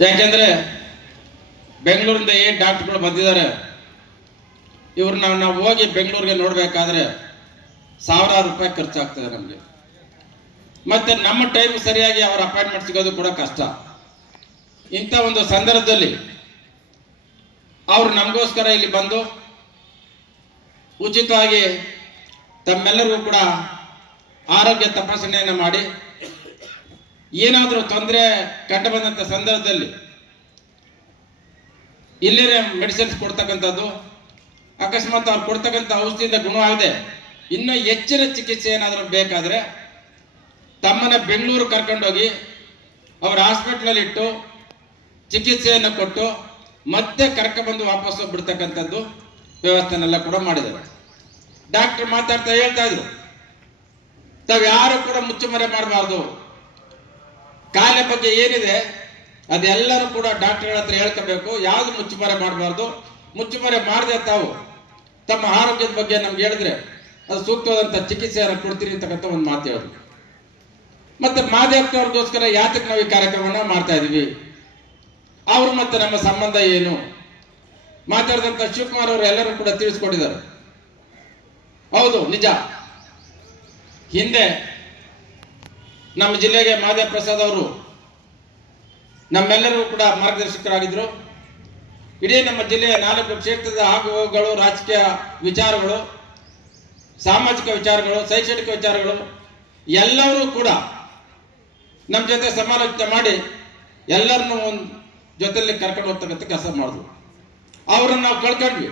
ಯಾಕೆಂದ್ರೆ ಬೆಂಗಳೂರಿಂದ ಏನ್ ಡಾಕ್ಟರ್ಗಳು ಬಂದಿದ್ದಾರೆ ಇವ್ರನ್ನ ನಾವು ಹೋಗಿ ಬೆಂಗಳೂರಿಗೆ ನೋಡ್ಬೇಕಾದ್ರೆ ಸಾವಿರಾರು ರೂಪಾಯಿ ಖರ್ಚಾಗ್ತದೆ ನಮಗೆ. ಮತ್ತೆ ನಮ್ಮ ಟೈಮ್ ಸರಿಯಾಗಿ ಅವರ ಅಪಾಯಿಂಟ್ಮೆಂಟ್ ಸಿಗೋದು ಕೂಡ ಕಷ್ಟ. ಇಂಥ ಒಂದು ಸಂದರ್ಭದಲ್ಲಿ ಅವರು ನಮಗೋಸ್ಕರ ಇಲ್ಲಿ ಬಂದು ಉಚಿತವಾಗಿ ತಮ್ಮೆಲ್ಲರಿಗೂ ಕೂಡ ಆರೋಗ್ಯ ತಪಾಸಣೆಯನ್ನು ಮಾಡಿ ಏನಾದರೂ ತೊಂದರೆ ಕಂಡು ಬಂದಂಥ ಸಂದರ್ಭದಲ್ಲಿ ಇಲ್ಲೇ ಮೆಡಿಸಿನ್ಸ್ ಕೊಡ್ತಕ್ಕಂಥದ್ದು, ಅಕಸ್ಮಾತ್ ಅವ್ರು ಕೊಡ್ತಕ್ಕಂಥ ಔಷಧಿಯಿಂದ ಗುಣವಾಗದೆ ಇನ್ನೂ ಹೆಚ್ಚಿನ ಚಿಕಿತ್ಸೆ ಏನಾದರೂ ಬೇಕಾದರೆ ತಮ್ಮನ್ನ ಬೆಂಗಳೂರು ಕರ್ಕೊಂಡೋಗಿ ಅವ್ರ ಹಾಸ್ಪಿಟ್ಲಲ್ಲಿ ಇಟ್ಟು ಚಿಕಿತ್ಸೆಯನ್ನು ಕೊಟ್ಟು ಮತ್ತೆ ಕರ್ಕೊಂಡ್ಬಂದು ವಾಪಸ್ ಬಿಡ್ತಕ್ಕಂಥದ್ದು ವ್ಯವಸ್ಥೆನೆಲ್ಲ ಕೂಡ ಮಾಡಿದ್ದಾರೆ. ಡಾಕ್ಟರ್ ಮಾತಾಡ್ತಾ ಹೇಳ್ತಾ ಇದ್ರು ತಾವು ಯಾರು ಕೂಡ ಮುಚ್ಚುಮರೆ ಮಾಡಬಾರ್ದು ಕಾಯಿಲೆ ಬಗ್ಗೆ ಏನಿದೆ, ಅದೆಲ್ಲರೂ ಕೂಡ ಡಾಕ್ಟರ್ಗಳ ಹತ್ರ ಹೇಳ್ಕೋಬೇಕು. ಯಾವ್ದು ಮುಚ್ಚುಮರೆ ಮಾಡಬಾರ್ದು? ಮುಚ್ಚುಮರೆ ಮಾಡದೆ ತಾವು ತಮ್ಮ ಆರೋಗ್ಯದ ಬಗ್ಗೆ ನಮ್ಗೆ ಹೇಳಿದ್ರೆ ಅದು ಸೂಕ್ತವಾದಂಥ ಚಿಕಿತ್ಸೆಯನ್ನು ಕೊಡ್ತೀರಿ ಅಂತಕ್ಕಂಥ ಒಂದು ಮಾತು ಹೇಳಿದ್ರು ಮತ್ತೆ ಮಾದೇವನವ್ರಿಗೋಸ್ಕರ ಯಾತಕ್ಕೆ ನಾವು ಈ ಕಾರ್ಯಕ್ರಮನ ಮಾಡ್ತಾ ಇದೀವಿ? ಅವರು ಮತ್ತೆ ನಮ್ಮ ಸಂಬಂಧ ಏನು? ಮಾತಾಡಿದಂಥ ಶಿವಕುಮಾರ್ ಅವರು ಎಲ್ಲರೂ ಕೂಡ ತಿಳಿಸ್ಕೊಂಡಿದ್ದಾರೆ ಹೌದು, ನಿಜ. ಹಿಂದೆ ನಮ್ಮ ಜಿಲ್ಲೆಗೆ ಮಾದೇವ ಪ್ರಸಾದ್ ಅವರು ನಮ್ಮೆಲ್ಲರಿಗೂ ಕೂಡ ಮಾರ್ಗದರ್ಶಕರಾಗಿದ್ದರು ಇಡೀ ನಮ್ಮ ಜಿಲ್ಲೆಯ ನಾಲ್ಕು ಕ್ಷೇತ್ರದ ಆಗುಗಳು, ರಾಜಕೀಯ ವಿಚಾರಗಳು, ಸಾಮಾಜಿಕ ವಿಚಾರಗಳು, ಶೈಕ್ಷಣಿಕ ವಿಚಾರಗಳು ಎಲ್ಲರೂ ಕೂಡ ನಮ್ಮ ಜೊತೆ ಸಮಾಲೋಚನೆ ಮಾಡಿ ಎಲ್ಲರನ್ನೂ ಒಂದು ಜೊತೆಯಲ್ಲಿ ಕರ್ಕೊಂಡು ಹೋಗ್ತಕ್ಕಂಥ ಕೆಲಸ ಮಾಡಿದ್ರು. ಅವರನ್ನು ನಾವು ಕಳ್ಕೊಂಡ್ವಿ.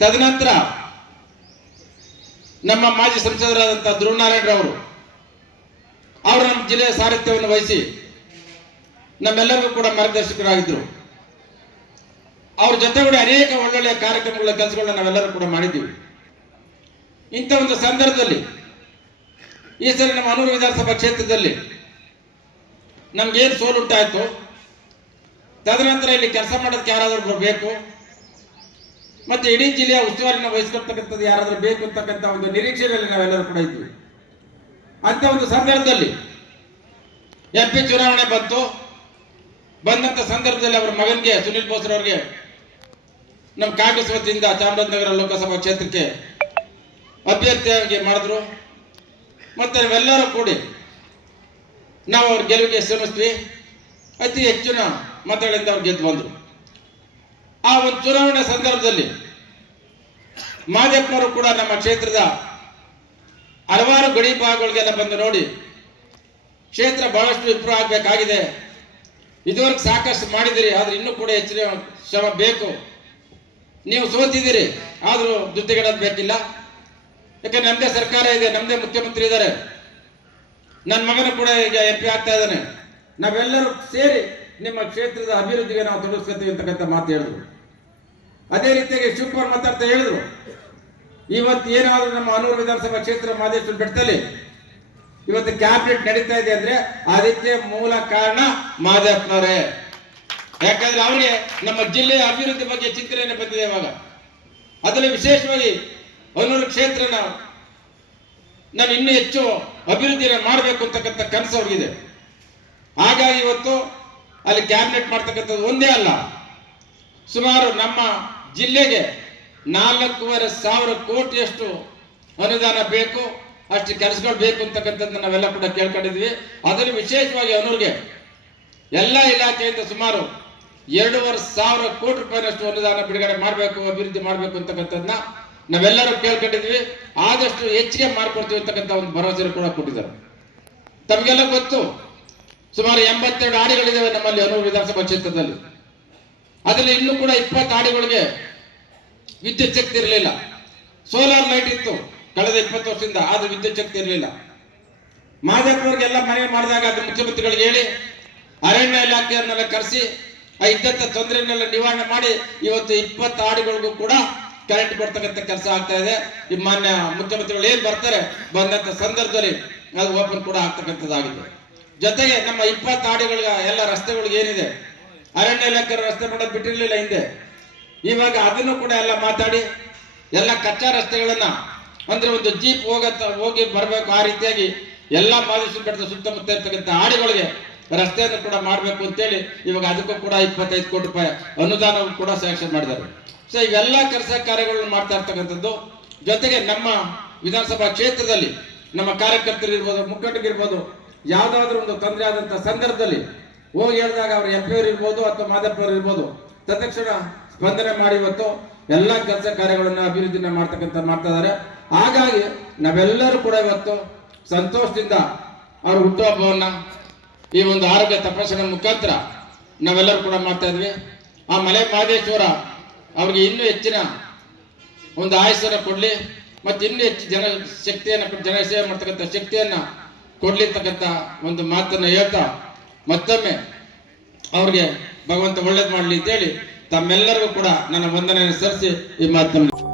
ತದನಂತರ ನಮ್ಮ ಮಾಜಿ ಸಂಸದರಾದಂಥ ಧ್ರುವನಾರಾಯಣರವರು ಅವರು ನಮ್ಮ ಜಿಲ್ಲೆಯ ಸಾರಥ್ಯವನ್ನು ವಹಿಸಿ ನಮ್ಮೆಲ್ಲರಿಗೂ ಕೂಡ ಮಾರ್ಗದರ್ಶಕರಾಗಿದ್ದರು ಅವ್ರ ಜೊತೆ ಕೂಡ ಅನೇಕ ಒಳ್ಳೊಳ್ಳೆಯ ಕಾರ್ಯಕ್ರಮಗಳ ಕೆಲಸಗಳನ್ನ ನಾವೆಲ್ಲರೂ ಕೂಡ ಮಾಡಿದ್ದೀವಿ. ಇಂಥ ಒಂದು ಸಂದರ್ಭದಲ್ಲಿ ಈ ಸರಿ ನಮ್ಮ ಅನೂರು ವಿಧಾನಸಭಾ ಕ್ಷೇತ್ರದಲ್ಲಿ ನಮ್ಗೇನು ಸೋಲುಂಟಾಯಿತು, ತದನಂತರ ಇಲ್ಲಿ ಕೆಲಸ ಮಾಡೋದಕ್ಕೆ ಯಾರಾದರೂ ಬೇಕು ಮತ್ತೆ ಇಡೀ ಜಿಲ್ಲೆಯ ಉಸ್ತುವಾರಿನ ವಹಿಸ್ಕೊಳ್ತಕ್ಕಂಥದ್ದು ಯಾರಾದರೂ ಬೇಕು ಅಂತಕ್ಕಂಥ ಒಂದು ನಿರೀಕ್ಷೆಯಲ್ಲಿ ನಾವೆಲ್ಲರೂ ಕೂಡ ಇದ್ವಿ. ಅಂತ ಒಂದು ಸಂದರ್ಭದಲ್ಲಿ ಎಂ ಪಿ ಚುನಾವಣೆ ಬಂತು. ಬಂದಂತ ಸಂದರ್ಭದಲ್ಲಿ ಅವರ ಮಗನಿಗೆ ಸುನಿಲ್ ಬೋಸ್ರ ಅವರಿಗೆ ನಮ್ಮ ಕಾಂಗ್ರೆಸ್ ವತಿಯಿಂದ ಚಾಮರಾಜನಗರ ಲೋಕಸಭಾ ಕ್ಷೇತ್ರಕ್ಕೆ ಅಭ್ಯರ್ಥಿಯಾಗಿ ಮಾಡಿದ್ರು. ಮತ್ತೆ ನಾವೆಲ್ಲರೂ ಕೂಡಿ ನಾವು ಅವ್ರ ಗೆಲುವಿಗೆ ಶ್ರಮಿಸ್ತೀವಿ. ಅತಿ ಹೆಚ್ಚಿನ ಮತಗಳಿಂದ ಅವ್ರು ಗೆದ್ದು ಬಂದರು. ಆ ಒಂದು ಚುನಾವಣೆ ಸಂದರ್ಭದಲ್ಲಿ ಮಾದೇಪ್ಪನವರು ಕೂಡ ನಮ್ಮ ಕ್ಷೇತ್ರದ ಹಲವಾರು ಗಡಿ ಭಾಗಗಳಿಗೆಲ್ಲ ಬಂದು ನೋಡಿ ಕ್ಷೇತ್ರ ಬಹಳಷ್ಟು ಇಂಪ್ರೂವ್ ಆಗಬೇಕಾಗಿದೆ. ಇದುವರೆಗೆ ಸಾಕಷ್ಟು ಮಾಡಿದಿರಿ, ಆದ್ರೆ ಇನ್ನೂ ಕೂಡ ಹೆಚ್ಚಿನ ಶ್ರಮ ಬೇಕು. ನೀವು ಸೋತಿದ್ದೀರಿ, ಆದರೂ ದುಡ್ಡಿಗೆಡೋದು ಬೇಕಿಲ್ಲ. ಯಾಕಂದ್ರೆ ನಮ್ಮದೇ ಸರ್ಕಾರ ಇದೆ ನಮ್ಮದೇ ಮುಖ್ಯಮಂತ್ರಿ ಇದ್ದಾರೆ. ನನ್ನ ಮಗನ ಕೂಡ ಈಗ ಎಂ ಪಿ ಆಗ್ತಾ ಇದ್ದಾನೆ. ನಾವೆಲ್ಲರೂ ಸೇರಿ ನಿಮ್ಮ ಕ್ಷೇತ್ರದ ಅಭಿವೃದ್ಧಿಗೆ ನಾವು ತೊಡಗಿಸ್ಕೊತೀವಿ ಅಂತಕ್ಕಂಥ ಮಾತು ಹೇಳಿದ್ರು. ಅದೇ ರೀತಿಯಾಗಿ ಶಿವಕುಮಾರ್ ಮಾತಾಡ್ತಾ ಹೇಳಿದ್ರು ಇವತ್ತು ಏನಾದರೂ ನಮ್ಮ ಅನೂರು ವಿಧಾನಸಭಾ ಕ್ಷೇತ್ರ ಮಾದೇಶ್ವರ ಬೆಟ್ಟದಲ್ಲಿ ಇವತ್ತು ಕ್ಯಾಬಿನೆಟ್ ನಡೀತಾ ಇದೆ ಅಂದ್ರೆ ಅದಕ್ಕೆ ಮೂಲ ಕಾರಣ ಮಾದೇಪ್ಪನವರೇ. ಯಾಕಂದ್ರೆ ಅವರಿಗೆ ನಮ್ಮ ಜಿಲ್ಲೆಯ ಅಭಿವೃದ್ಧಿ ಬಗ್ಗೆ ಚಿಂತನೆ ಬಂದಿದೆ ಇವಾಗ. ಅದರಲ್ಲಿ ವಿಶೇಷವಾಗಿ ಅನೂರು ಕ್ಷೇತ್ರನ ನಾನು ಇನ್ನೂ ಹೆಚ್ಚು ಅಭಿವೃದ್ಧಿಯನ್ನು ಮಾಡಬೇಕು ಅಂತಕ್ಕಂಥ ಕನಸು ಅವ್ರಿಗಿದೆ. ಹಾಗಾಗಿ ಇವತ್ತು ಅಲ್ಲಿ ಕ್ಯಾಬಿನೆಟ್ ಮಾಡ್ತಕ್ಕಂಥದ್ದು ಒಂದೇ ಅಲ್ಲ. ಸುಮಾರು ನಮ್ಮ ಜಿಲ್ಲೆಗೆ ನಾಲ್ಕೂವರೆ ಸಾವಿರ ಕೋಟಿಯಷ್ಟು ಅನುದಾನ ಬೇಕು, ಅಷ್ಟು ಕೆಲಸಗಳು ಬೇಕು ಅಂತಕ್ಕಂಥದ್ದು ನಾವೆಲ್ಲ ಕೂಡ ಕೇಳ್ಕೊಂಡಿದ್ವಿ. ಅದರಲ್ಲಿ ವಿಶೇಷವಾಗಿ ಅನೂರ್ಗೆ ಎಲ್ಲ ಇಲಾಖೆಯಿಂದ ಸುಮಾರು ಎರಡೂವರೆ ಸಾವಿರ ಕೋಟಿ ರೂಪಾಯಿನಷ್ಟು ಅನುದಾನ ಬಿಡುಗಡೆ ಮಾಡಬೇಕು, ಅಭಿವೃದ್ಧಿ ಮಾಡಬೇಕು ಅಂತಕ್ಕಂಥದ್ದನ್ನ ನಾವೆಲ್ಲರೂ ಕೇಳ್ಕೊಂಡಿದ್ವಿ. ಆದಷ್ಟು ಹೆಚ್ಚಿಗೆ ಮಾಡ್ಕೊಡ್ತೀವಿ ಅಂತಕ್ಕಂಥ ಒಂದು ಭರವಸೆ ಕೂಡ ಕೊಟ್ಟಿದ್ದಾರೆ. ತಮಗೆಲ್ಲ ಗೊತ್ತು, ಸುಮಾರು ಎಂಬತ್ತೆರಡು ಆಡಿಗಳಿದ್ದಾವೆ ನಮ್ಮಲ್ಲಿ ಅನೂರು ವಿಧಾನಸಭಾ ಕ್ಷೇತ್ರದಲ್ಲಿ. ಅದರಲ್ಲಿ ಇನ್ನೂ ಕೂಡ ಇಪ್ಪತ್ತು ಆಡಿಗಳಿಗೆ ವಿದ್ಯುತ್ ಶಕ್ತಿ ಇರಲಿಲ್ಲ. ಸೋಲಾರ್ ಲೈಟ್ ಇತ್ತು. ಕಳೆದ ಇಪ್ಪತ್ತು ವರ್ಷದಿಂದ ಆದ್ರೆ ವಿದ್ಯುತ್ ಶಕ್ತಿ ಇರಲಿಲ್ಲ. ಎಲ್ಲ ಮನವಿ ಮಾಡಿದಾಗ ಅದು ಮುಖ್ಯಮಂತ್ರಿಗಳಿಗೆ ಹೇಳಿ, ಅರಣ್ಯ ಇಲಾಖೆಯನ್ನೆಲ್ಲ ಕರೆಸಿ, ಆ ಇದ್ದಂತ ತೊಂದರೆನೆಲ್ಲ ನಿವಾರಣೆ ಮಾಡಿ, ಇವತ್ತು ಇಪ್ಪತ್ತು ಆಡುಗಳಿಗೂ ಕೂಡ ಕರೆಂಟ್ ಬರ್ತಕ್ಕಂಥ ಕೆಲಸ ಆಗ್ತಾ ಇದೆ. ಈ ಮಾನ್ಯ ಮುಖ್ಯಮಂತ್ರಿಗಳು ಏನ್ ಬರ್ತಾರೆ ಬಂದಂತ ಸಂದರ್ಭದಲ್ಲಿ ಅದು ಓಪನ್ ಕೂಡ ಆಗ್ತಕ್ಕಂಥದ್ದಾಗಿದೆ. ಜೊತೆಗೆ ನಮ್ಮ ಇಪ್ಪತ್ತು ಆಡುಗಳ ಎಲ್ಲ ರಸ್ತೆಗಳಿಗೆ ಏನಿದೆ? ಅರಣ್ಯ ಇಲಾಖೆ ರಸ್ತೆ ಮಾಡೋದು ಬಿಟ್ಟಿರಲಿಲ್ಲ ಹಿಂದೆ. ಇವಾಗ ಅದನ್ನು ಕೂಡ ಎಲ್ಲ ಮಾತಾಡಿ, ಎಲ್ಲ ಕಚ್ಚಾ ರಸ್ತೆಗಳನ್ನ, ಅಂದ್ರೆ ಒಂದು ಜೀಪ್ ಹೋಗತ್ತ, ಹೋಗಿ ಬರಬೇಕು ಆ ರೀತಿಯಾಗಿ ಎಲ್ಲ ಮಾದೇಶ್ವರ ಬೆಟ್ಟದ ಸುತ್ತಮುತ್ತ ಇರ್ತಕ್ಕಂಥ ಆಡಿಗಳಿಗೆ ರಸ್ತೆಯನ್ನು ಕೂಡ ಮಾಡಬೇಕು ಅಂತೇಳಿ ಇವಾಗ ಅದಕ್ಕೂ ಕೂಡ ಇಪ್ಪತ್ತೈದು ಕೋಟಿ ರೂಪಾಯಿ ಅನುದಾನವನ್ನು ಕೂಡ ಸ್ಯಾಂಕ್ಷನ್ ಮಾಡಿದ್ದಾರೆ. ಸೊ ಇವೆಲ್ಲ ಕೆಲಸ ಕಾರ್ಯಗಳನ್ನು ಮಾಡ್ತಾ ಇರ್ತಕ್ಕಂಥದ್ದು. ಜೊತೆಗೆ ನಮ್ಮ ವಿಧಾನಸಭಾ ಕ್ಷೇತ್ರದಲ್ಲಿ ನಮ್ಮ ಕಾರ್ಯಕರ್ತರು ಇರ್ಬೋದು ಮುಖಂಡರಿರ್ಬೋದು, ಯಾವ್ದಾದ್ರು ಒಂದು ತೊಂದರೆ ಆದಂತ ಸಂದರ್ಭದಲ್ಲಿ ಹೋಗಿ ಹೇಳಿದಾಗ ಅವ್ರ ಎಂ ಪಿ ಇರ್ಬೋದು ಅಥವಾ ಮಾದಪ್ಪ ಇರ್ಬೋದು ತತ್ಕ್ಷಣ ಸ್ಪಂದನೆ ಮಾಡಿ ಇವತ್ತು ಎಲ್ಲ ಕೆಲಸ ಕಾರ್ಯಗಳನ್ನ ಅಭಿವೃದ್ಧಿನ ಮಾಡ್ತಕ್ಕಂಥ ಮಾಡ್ತಾ ಇದ್ದಾರೆ ಹಾಗಾಗಿ ನಾವೆಲ್ಲರೂ ಕೂಡ ಇವತ್ತು ಸಂತೋಷದಿಂದ ಅವ್ರ ಹುಟ್ಟುಹಬ್ಬವನ್ನ ಈ ಒಂದು ಆರೋಗ್ಯ ತಪಾಸಣೆ ಮುಖಾಂತರ ನಾವೆಲ್ಲರೂ ಕೂಡ ಮಾಡ್ತಾ ಇದ್ವಿ. ಆ ಮಲೆ ಮಹದೇಶ್ವರ ಅವ್ರಿಗೆ ಇನ್ನೂ ಹೆಚ್ಚಿನ ಒಂದು ಆಯಸ್ಸನ್ನು ಕೊಡಲಿ ಮತ್ತೆ ಇನ್ನೂ ಹೆಚ್ಚು ಜನ ಶಕ್ತಿಯನ್ನ ಜನ ಸೇವೆ ಮಾಡ್ತಕ್ಕಂಥ ಶಕ್ತಿಯನ್ನ ಕೊಡ್ಲಿರ್ತಕ್ಕಂಥ ಒಂದು ಮಾತನ್ನ ಹೇಳ್ತಾ ಮತ್ತೊಮ್ಮೆ ಅವ್ರಿಗೆ ಭಗವಂತ ಒಳ್ಳೇದು ಮಾಡಲಿ ಅಂತೇಳಿ ತಮ್ಮೆಲ್ಲರಿಗೂ ಕೂಡ ನನ್ನ ವಂದನೆಯನ್ನು ಸಲ್ಲಿಸಿ ಈ ಮಾತನ್ನು